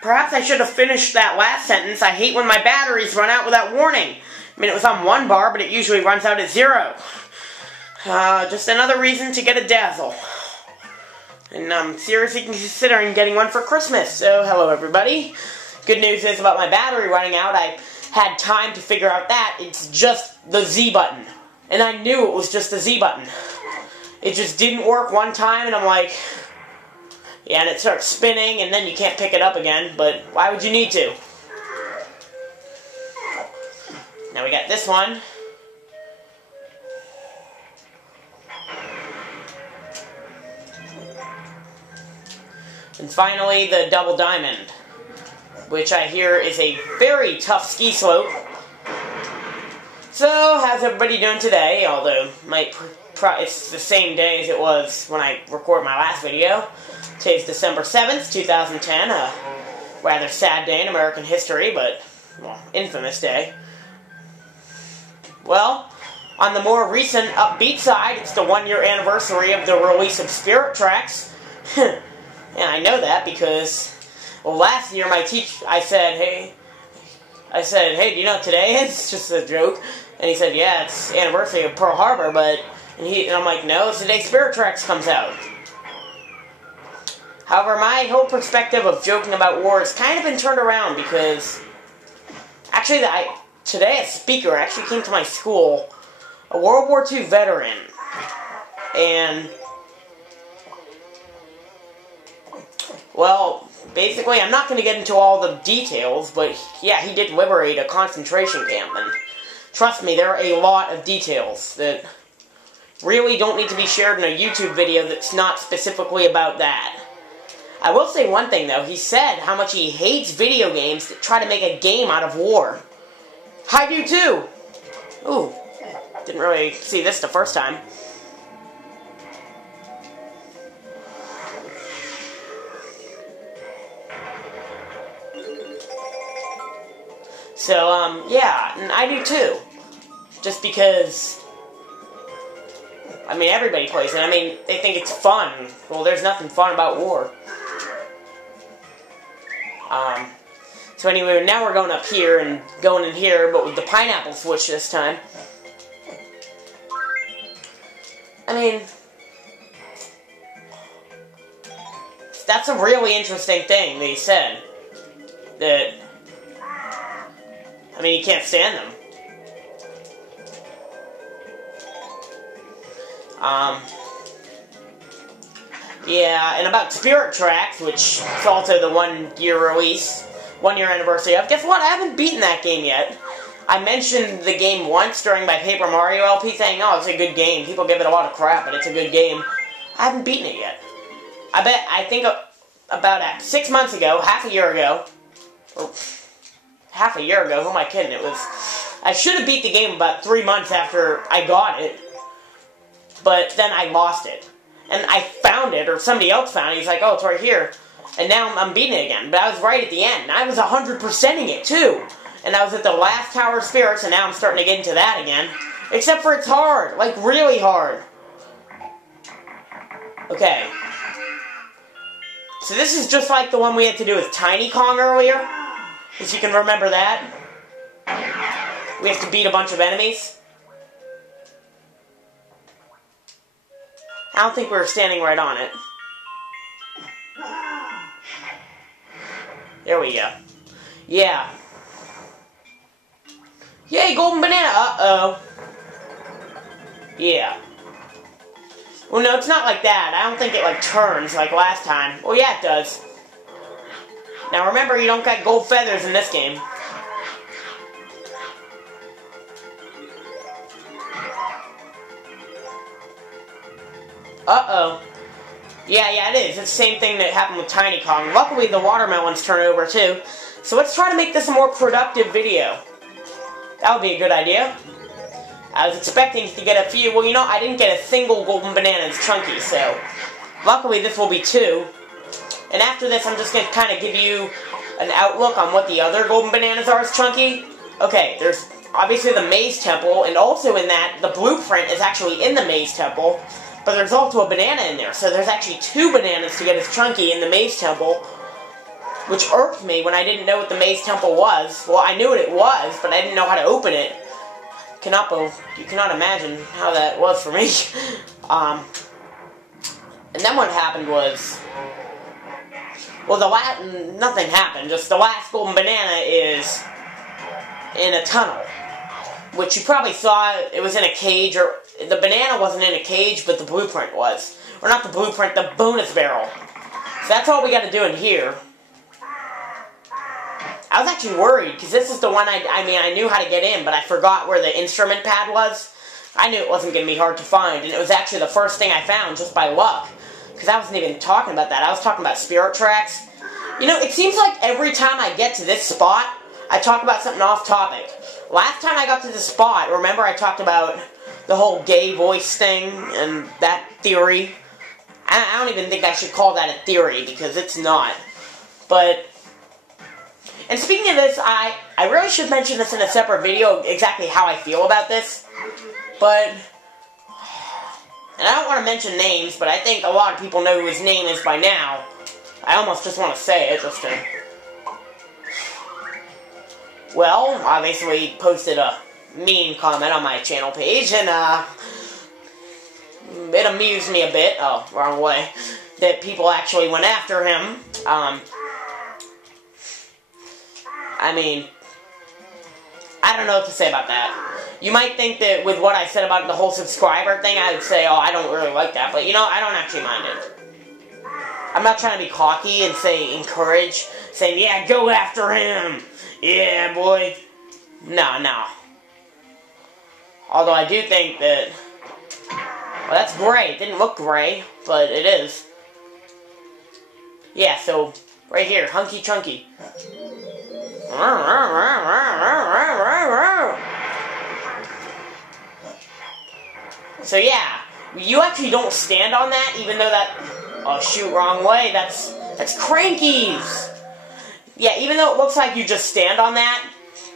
perhaps I should have finished that last sentence. I hate when my batteries run out without warning. I mean, it was on 1 bar, but it usually runs out at 0. Just another reason to get a Dazzle. And I'm seriously considering getting one for Christmas. So, hello everybody. Good news is about my battery running out, I had time to figure out that it's just the Z button. And I knew it was just the Z button. It just didn't work one time, and I'm like, yeah, and it starts spinning, and then you can't pick it up again, but why would you need to? Now we got this one. And finally, the double diamond, which I hear is a very tough ski slope. So, how's everybody doing today? Although, it's the same day as it was when I recorded my last video. Today's December 7th, 2010, a rather sad day in American history, but, well, infamous day. Well, on the more recent upbeat side, it's the 1-year anniversary of the release of Spirit Tracks. And I know that because, well, last year I said, hey, do you know what today is? It's just a joke. And he said, yeah, it's anniversary of Pearl Harbor, and I'm like, no, it's the day Spirit Tracks comes out. However, my whole perspective of joking about war has kind of been turned around because, actually, today a speaker actually came to my school, a World War II veteran, and, well, basically, I'm not going to get into all the details, but yeah, he did liberate a concentration camp, and trust me, there are a lot of details that really don't need to be shared in a YouTube video that's not specifically about that. I will say one thing, though. He said how much he hates video games that try to make a game out of war. I do, too! Ooh, didn't really see this the first time. So, yeah, and I do too. Just because, I mean, everybody plays it. I mean, they think it's fun. Well, there's nothing fun about war. So anyway, now we're going up here and going in here, but with the pineapple switch this time. I mean, that's a really interesting thing that he said. That, I mean, you can't stand them. Yeah, and about Spirit Tracks, which is also the 1-year release, 1-year anniversary of, guess what? I haven't beaten that game yet. I mentioned the game once during my Paper Mario LP saying, oh, it's a good game. People give it a lot of crap, but it's a good game. I haven't beaten it yet. I think about 6 months ago, half a year ago, who am I kidding? I should have beat the game about 3 months after I got it, but then I lost it. And I found it, or somebody else found it. He's like, oh, it's right here. And now I'm beating it again. But I was right at the end. I was 100%ing it, too. And I was at the last Tower of Spirits, and now I'm starting to get into that again. Except for it's hard. Like, really hard. Okay. So this is just like the one we had to do with Tiny Kong earlier. If you can remember that. We have to beat a bunch of enemies. I don't think we were standing right on it. There we go. Yeah. Yay, golden banana! Uh-oh. Yeah. Well, no, it's not like that. I don't think it, like, turns like last time. Well, yeah, it does. Now, remember, you don't got gold feathers in this game. Uh-oh. Yeah, it is. It's the same thing that happened with Tiny Kong. Luckily, the watermelons turn over, too. So let's try to make this a more productive video. That would be a good idea. I was expecting to get a few. Well, you know, I didn't get a single golden banana. It's chunky, so luckily this will be 2. And after this, I'm just going to kind of give you an outlook on what the other golden bananas are as chunky. Okay, there's obviously the Maze Temple, and also in that, the blueprint is actually in the Maze Temple. But there's also a banana in there, so there's actually 2 bananas to get as chunky in the Maze Temple, which irked me when I didn't know what the Maze Temple was. Well, I knew what it was, but I didn't know how to open it. You cannot imagine how that was for me. And then what happened was, well, nothing happened. Just the last golden banana is in a tunnel, which you probably saw. It was in a cage, or the banana wasn't in a cage, but the blueprint was. Or not the blueprint, the bonus barrel. So that's all we got to do in here. I was actually worried, because this is the one I knew how to get in, but I forgot where the instrument pad was. I knew it wasn't going to be hard to find, and it was actually the first thing I found, just by luck. Because I wasn't even talking about that. I was talking about spirit tracks. You know, it seems like every time I get to this spot, I talk about something off topic. Last time I got to this spot, remember I talked about the whole gay voice thing and that theory? I don't even think I should call that a theory, because it's not. But, and speaking of this, I really should mention this in a separate video, exactly how I feel about this. But, and I don't want to mention names, but I think a lot of people know who his name is by now. I almost just want to say it, just to... Well, I basically posted a mean comment on my channel page, and, it amused me a bit, oh, wrong way, that people actually went after him. I mean, I don't know what to say about that. You might think that with what I said about the whole subscriber thing, I would say, oh, I don't really like that, but you know, I don't actually mind it. I'm not trying to be cocky and encourage, saying, yeah, go after him, yeah, boy. No. Although I do think that, well, that's gray. It didn't look gray, but it is. Yeah, so, right here, Hunky Chunky. So yeah, you actually don't stand on that, even though that... Oh, shoot, wrong way. That's Cranky's. Yeah, even though it looks like you just stand on that,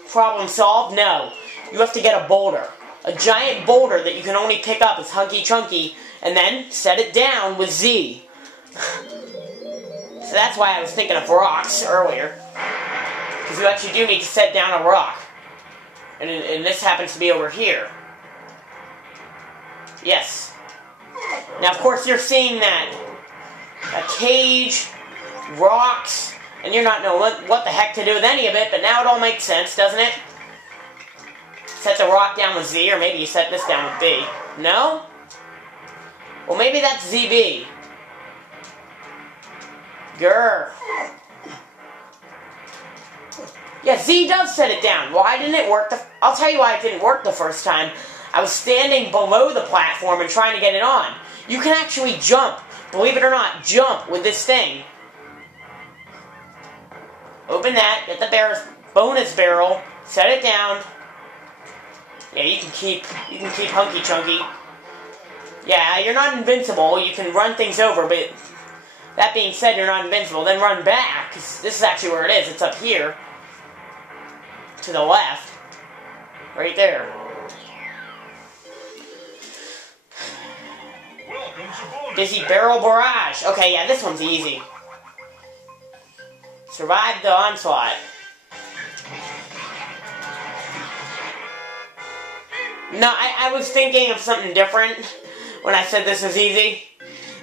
problem solved, no. You have to get a boulder. A giant boulder that you can only pick up as Hunky Chunky, and then set it down with Z. So that's why I was thinking of rocks earlier. Because you actually do need to set down a rock. And this happens to be over here. Yes. Now, of course, you're seeing that. A cage, rocks, and you're not knowing what the heck to do with any of it, but now it all makes sense, doesn't it? Set the rock down with Z, or maybe you set this down with B. No? Well, maybe that's ZB. Grr. Yeah, Z does set it down. Why didn't it work? I'll tell you why it didn't work the first time. I was standing below the platform and trying to get it on. You can actually jump. Believe it or not, jump with this thing. Open that, get the bonus barrel, set it down. Yeah, you can keep Hunky Chunky. Yeah, you're not invincible. You can run things over, but that being said, you're not invincible. Then run back, because this is actually where it is. It's up here. To the left. Right there. Dizzy Barrel Barrage. Okay, yeah, this one's easy. Survive the onslaught. No, I was thinking of something different when I said this was easy.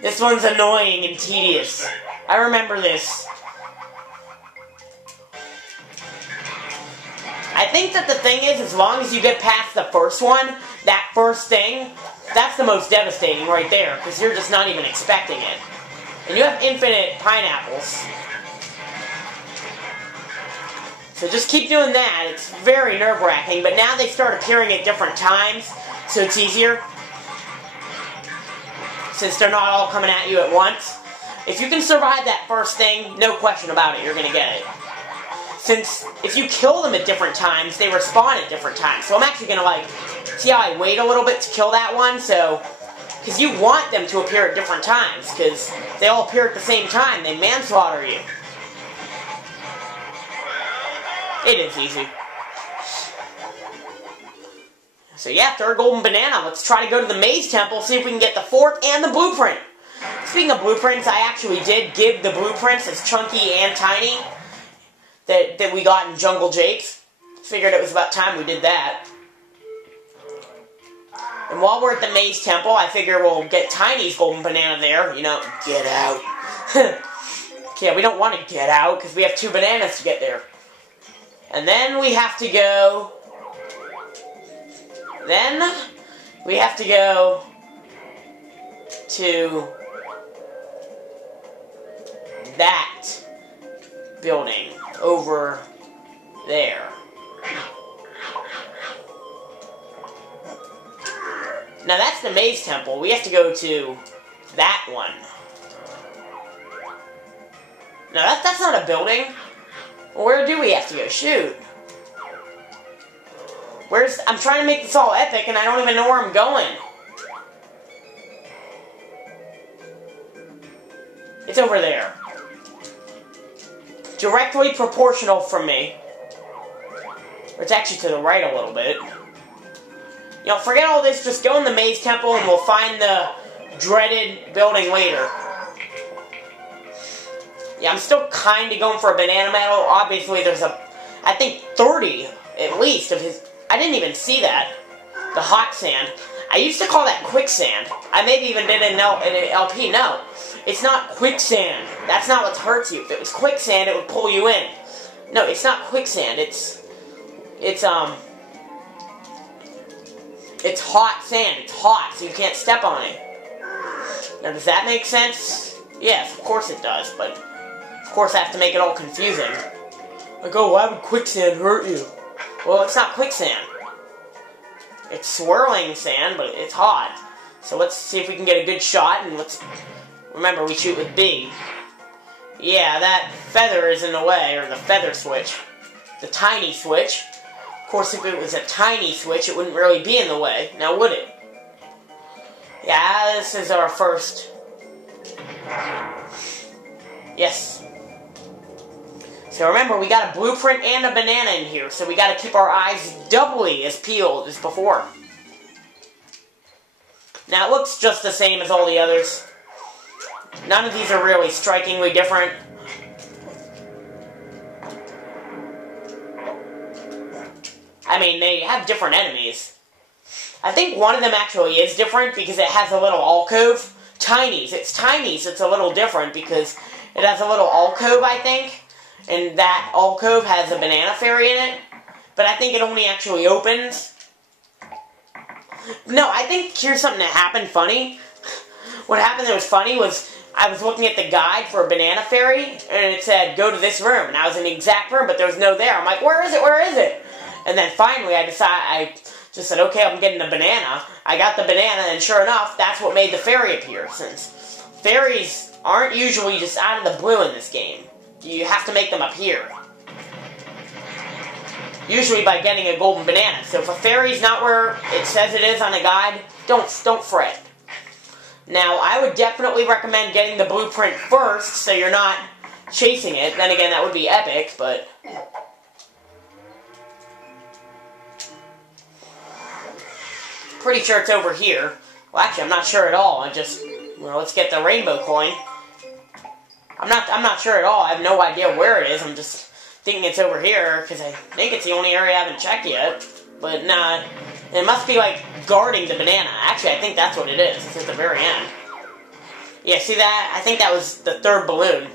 This one's annoying and tedious. I remember this. I think that the thing is, as long as you get past the first one, that first thing, that's the most devastating right there, because you're just not even expecting it. And you have infinite pineapples. So just keep doing that. It's very nerve-wracking, but now they start appearing at different times, so it's easier. Since they're not all coming at you at once. If you can survive that first thing, no question about it, you're going to get it. Since if you kill them at different times, they respawn at different times. So I'm actually going to, see how I wait a little bit to kill that one? So, because you want them to appear at different times, because they all appear at the same time, they manslaughter you. It is easy. So yeah, third golden banana. Let's try to go to the Maze Temple, see if we can get the fourth and the blueprint. Speaking of blueprints, I actually did give the blueprints as chunky and tiny. that we got in Jungle Jake's. Figured it was about time we did that. And while we're at the Maze Temple, I figure we'll get Tiny's golden banana there. You know, get out. Yeah, we don't want to get out because we have 2 bananas to get there. And then we have to go... to that building over there. Now that's the Maze Temple. We have to go to that one. No, that's not a building. Where do we have to go? Shoot. I'm trying to make this all epic and I don't even know where I'm going. It's over there. Directly proportional from me. Or it's actually to the right a little bit. You know, forget all this, just go in the Maze Temple and we'll find the dreaded building later. Yeah, I'm still kind of going for a banana medal. Obviously, there's I think 30 at least of his... I didn't even see that. The hot sand. I used to call that quicksand. I maybe even did it in an LP. No, it's not quicksand. That's not what hurts you. If it was quicksand, it would pull you in. No, it's not quicksand. It's hot sand. It's hot, so you can't step on it. Now, does that make sense? Yes, of course it does, but of course I have to make it all confusing. Like, oh, why would quicksand hurt you? Well, it's not quicksand. It's swirling sand, but it's hot. So let's see if we can get a good shot, and let's... Remember, we shoot with B. Yeah, that feather is in the way, or the feather switch. The tiny switch. Of course, if it was a tiny switch, it wouldn't really be in the way. Now, would it? Yeah, this is our first... Yes. So remember, we got a blueprint and a banana in here, so we got to keep our eyes doubly as peeled as before. Now, it looks just the same as all the others. None of these are really strikingly different. I mean, they have different enemies. I think one of them actually is different because it has a little alcove. Tiny's. It's Tiny's. It's a little different because it has a little alcove, I think. And that alcove has a banana fairy in it. But I think it only actually opens. No, I think here's something that happened funny. What happened that was funny was I was looking at the guide for a banana fairy, and it said, go to this room. And I was in the exact room, but there was no there. I'm like, where is it? Where is it? And then finally I just said, okay, I'm getting a banana. I got the banana, and sure enough, that's what made the fairy appear, since fairies aren't usually just out of the blue in this game. You have to make them appear. Usually by getting a golden banana. So if a fairy's not where it says it is on the guide, don't fret. Now, I would definitely recommend getting the blueprint first, so you're not chasing it. Then again, that would be epic, but... Pretty sure it's over here. Well, actually, I'm not sure at all. Well, let's get the rainbow coin. I'm not sure at all. I have no idea where it is. I'm just thinking it's over here, because I think it's the only area I haven't checked yet. But, nah, it must be, like, guarding the banana. Actually, I think that's what it is. It's at the very end. Yeah, see that? I think that was the third balloon.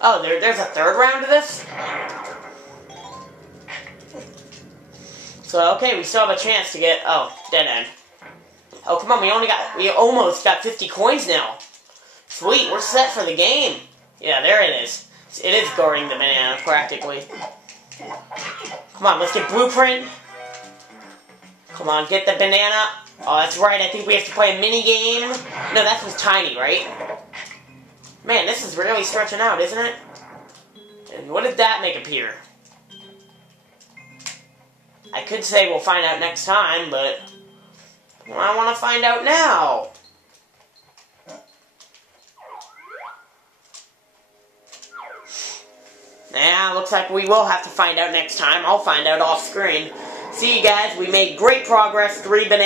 Oh, there's a third round to this? So, okay, we still have a chance to get... Oh, dead end. Oh, come on, we almost got 50 coins now. Sweet, we're set for the game. Yeah, there it is. It is guarding the banana, practically. Come on, let's get blueprint. Come on, get the banana. Oh, that's right, I think we have to play a mini-game. No, that was Tiny, right? Man, this is really stretching out, isn't it? And what did that make appear? I could say we'll find out next time, but... Well, I want to find out now. Yeah, looks like we will have to find out next time. I'll find out off screen. See you guys, we made great progress. 3 bananas.